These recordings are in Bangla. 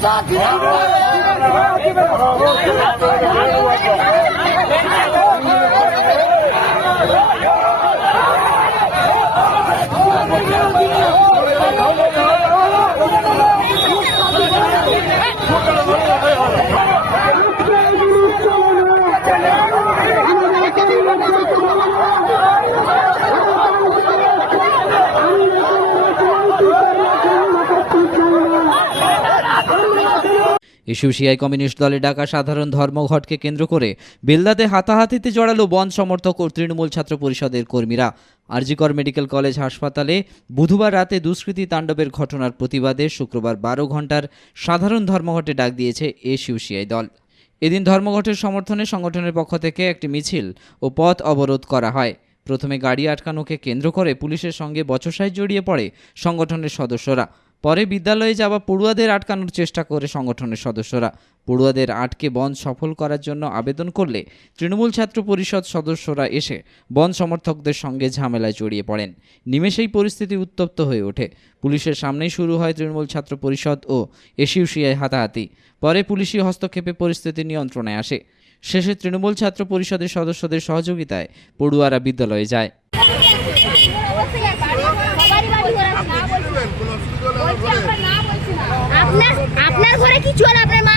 সাথী এসোসিয়াই কমিউনিস্ট দলে ডাকা সাধারণ ধর্মঘটকে কেন্দ্র করে বেলদাতে হাতাহাতিতে জড়ালো বন সমর্থক ও তৃণমূল ছাত্র পরিষদের কর্মীরা। আরজিকর মেডিকেল কলেজ হাসপাতালে বুধবার রাতে দুষ্কৃতী তাণ্ডবের ঘটনার প্রতিবাদে শুক্রবার বারো ঘণ্টার সাধারণ ধর্মঘটে ডাক দিয়েছে এসইউসিআই দল। এদিন ধর্মঘটের সমর্থনে সংগঠনের পক্ষ থেকে একটি মিছিল ও পথ অবরোধ করা হয়। প্রথমে গাড়ি আটকানোকে কেন্দ্র করে পুলিশের সঙ্গে বচসায় জড়িয়ে পড়ে সংগঠনের সদস্যরা। পরে বিদ্যালয়ে যাওয়া পড়ুয়াদের আটকানোর চেষ্টা করে সংগঠনের সদস্যরা। পড়ুয়াদের আটকে বন্ধ সফল করার জন্য আবেদন করলে তৃণমূল ছাত্র পরিষদ সদস্যরা এসে বন্ধ সমর্থকদের সঙ্গে ঝামেলায় জড়িয়ে পড়েন। নিমেষেই পরিস্থিতি উত্তপ্ত হয়ে ওঠে। পুলিশের সামনেই শুরু হয় তৃণমূল ছাত্র পরিষদ ও এসিউসিআই হাতাহাতি। পরে পুলিশি হস্তক্ষেপে পরিস্থিতি নিয়ন্ত্রণে আসে। শেষে তৃণমূল ছাত্র পরিষদের সদস্যদের সহযোগিতায় পড়ুয়ারা বিদ্যালয়ে যায়। আপনার আপনার ঘরে কিছু হলে আপনার মা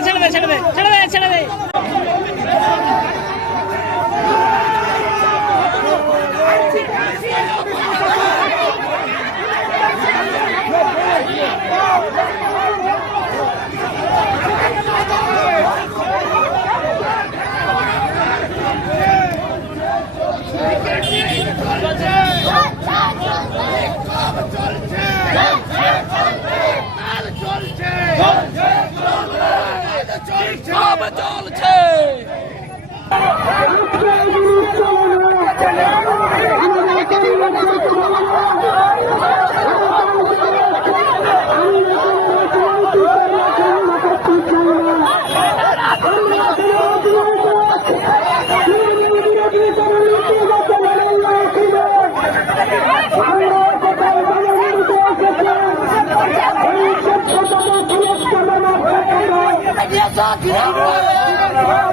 ছাড়বে ছাড়বে ছাড়বে চলছে Fuck it up!